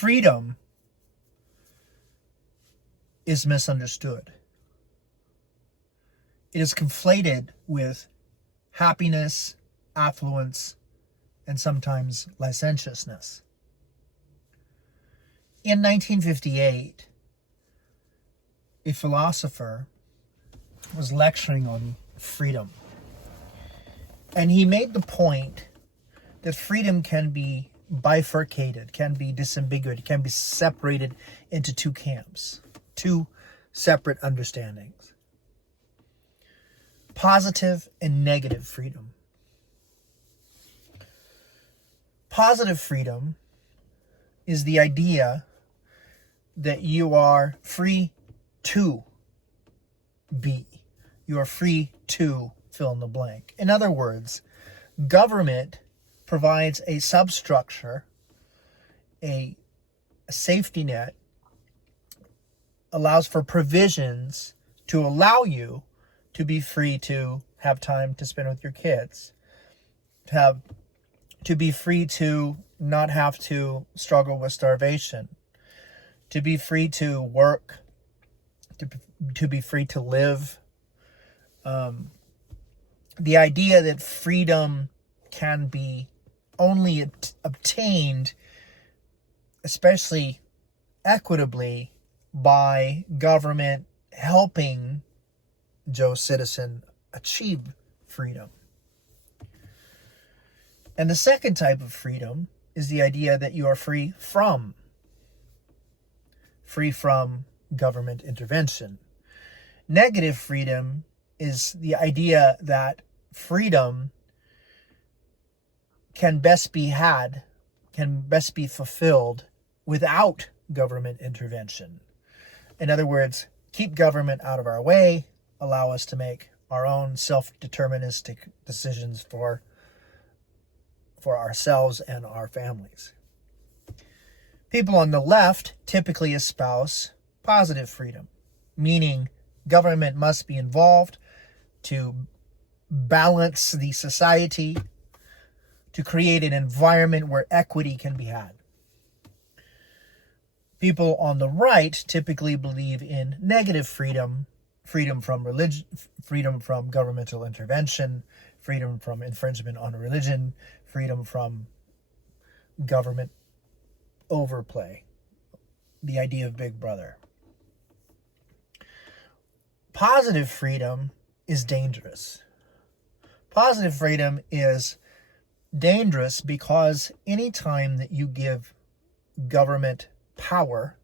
freedom is misunderstood. It is conflated with happiness, affluence, and sometimes licentiousness. In 1958, a philosopher was lecturing on freedom. And he made the point that freedom can be bifurcated, can be disambiguated, can be separated into two camps, two separate understandings. Positive and negative freedom. Positive freedom is the idea that you are free to be. You are free to fill in the blank. In other words, government provides a substructure, a safety net, allows for provisions to allow you to be free to have time to spend with your kids, to be free to not have to struggle with starvation, to be free to work, to be free to live. The idea that freedom can be only obtained, especially equitably, by government helping Joe Citizen achieve freedom. And the second type of freedom is the idea that you are free from government intervention. Negative freedom is the idea that freedom can best be fulfilled without government intervention. In other words, keep government out of our way, allow us to make our own self-deterministic decisions for ourselves and our families. People on the left typically espouse positive freedom, meaning government must be involved to balance the society, to create an environment where equity can be had. People on the right typically believe in negative freedom, freedom from religion, freedom from governmental intervention, freedom from infringement on religion, freedom from government overplay, the idea of Big Brother. Positive freedom is dangerous. Positive freedom is dangerous because anytime that you give government power,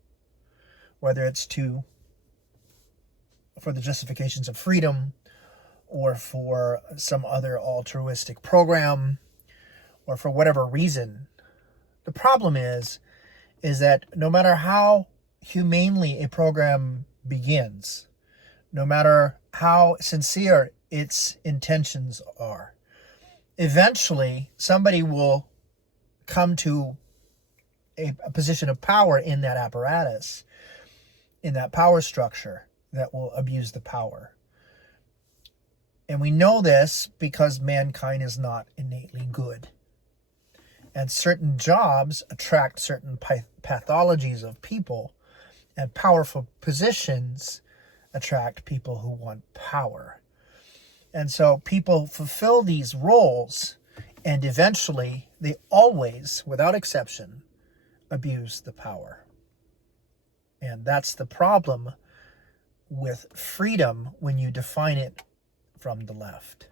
whether it's for the justifications of freedom or for some other altruistic program or for whatever reason, the problem is that no matter how humanely a program begins, no matter how sincere its intentions are, eventually somebody will come to a position of power in that apparatus, in that power structure, that will abuse the power. And we know this because mankind is not innately good. And certain jobs attract certain pathologies of people, and powerful positions attract people who want power. And so people fulfill these roles, and eventually they always, without exception, abuse the power. And that's the problem with freedom when you define it from the left.